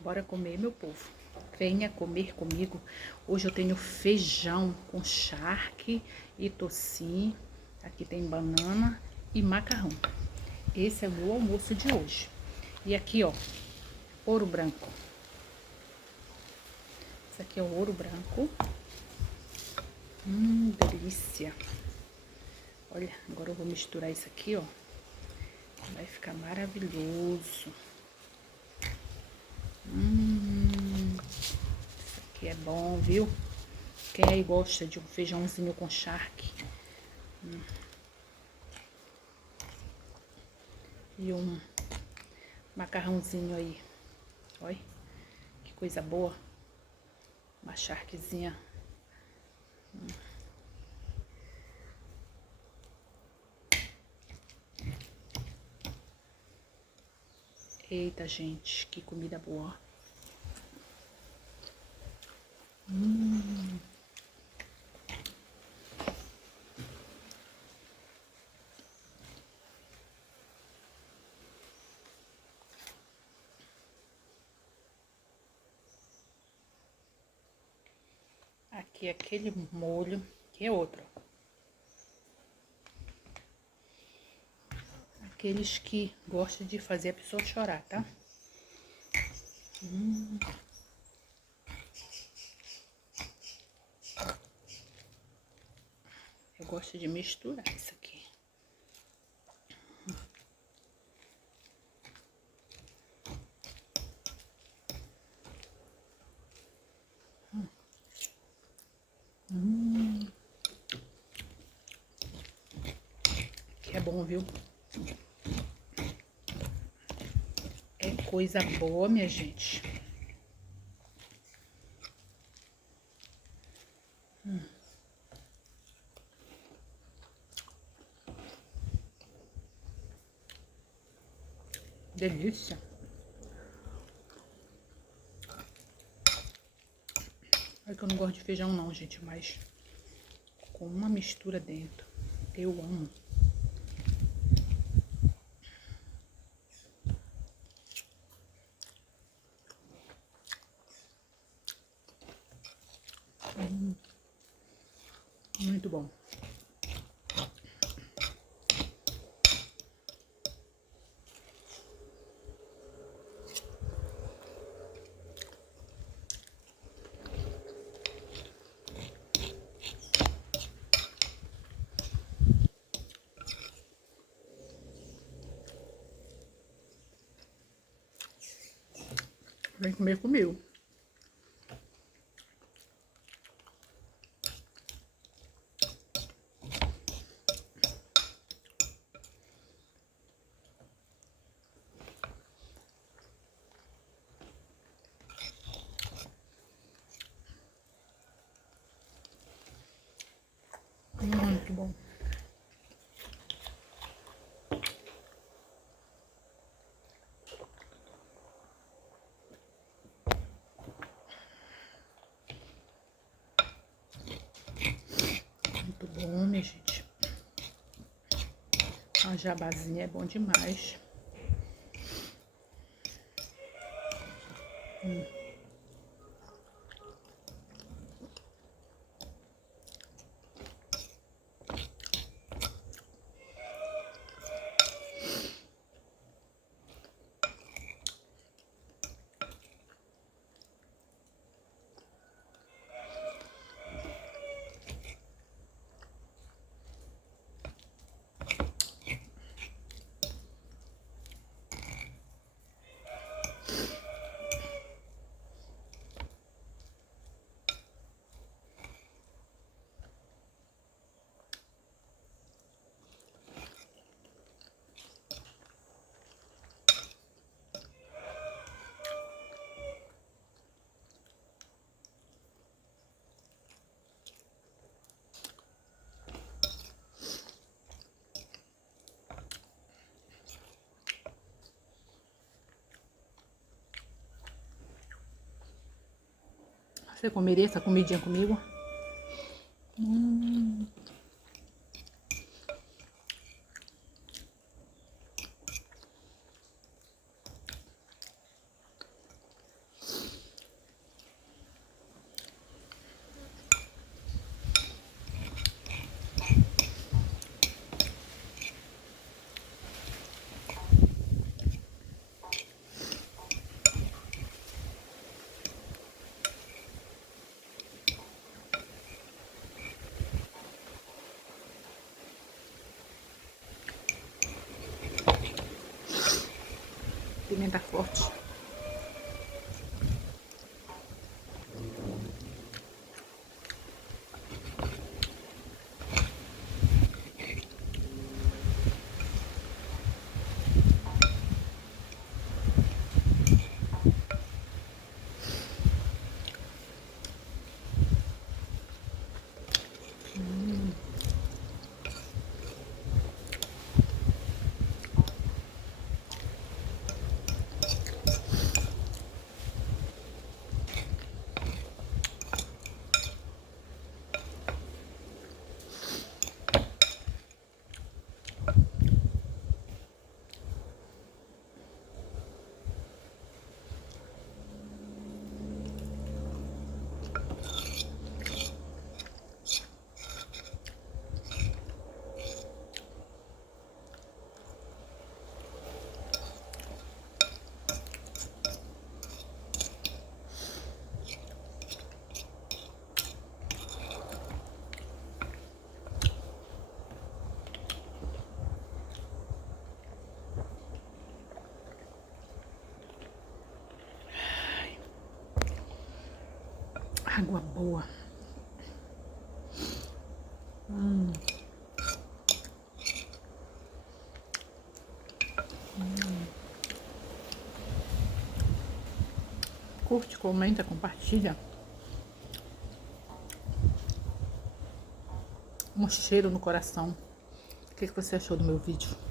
Bora comer, meu povo. Venha comer comigo. Hoje eu tenho feijão com charque e tocinho. Aqui tem banana e macarrão. Esse é o meu almoço de hoje. E aqui, ó, ouro branco. Esse aqui é o ouro branco. Delícia. Olha, agora eu vou misturar isso aqui, ó. Vai ficar maravilhoso. Isso aqui é bom, viu? Quem aí gosta de um feijãozinho com charque. E um macarrãozinho aí. Olha, que coisa boa. Uma charquezinha. Eita, gente, que comida boa. Aqui aquele molho, que é outro. Aqueles que gostam de fazer a pessoa chorar, tá? Eu gosto de misturar isso aqui. Que é bom, viu? É coisa boa, minha gente. Delícia. É que eu não gosto de feijão não, gente, mas com uma mistura dentro, eu amo. Muito bom. Vem comer comigo. Muito bom. Muito bom, minha gente. A jabazinha é bom demais. Você comeria essa comidinha comigo? Pimenta forte. Água boa. Curte, comenta, compartilha. Um cheiro no coração. O que você achou do meu vídeo?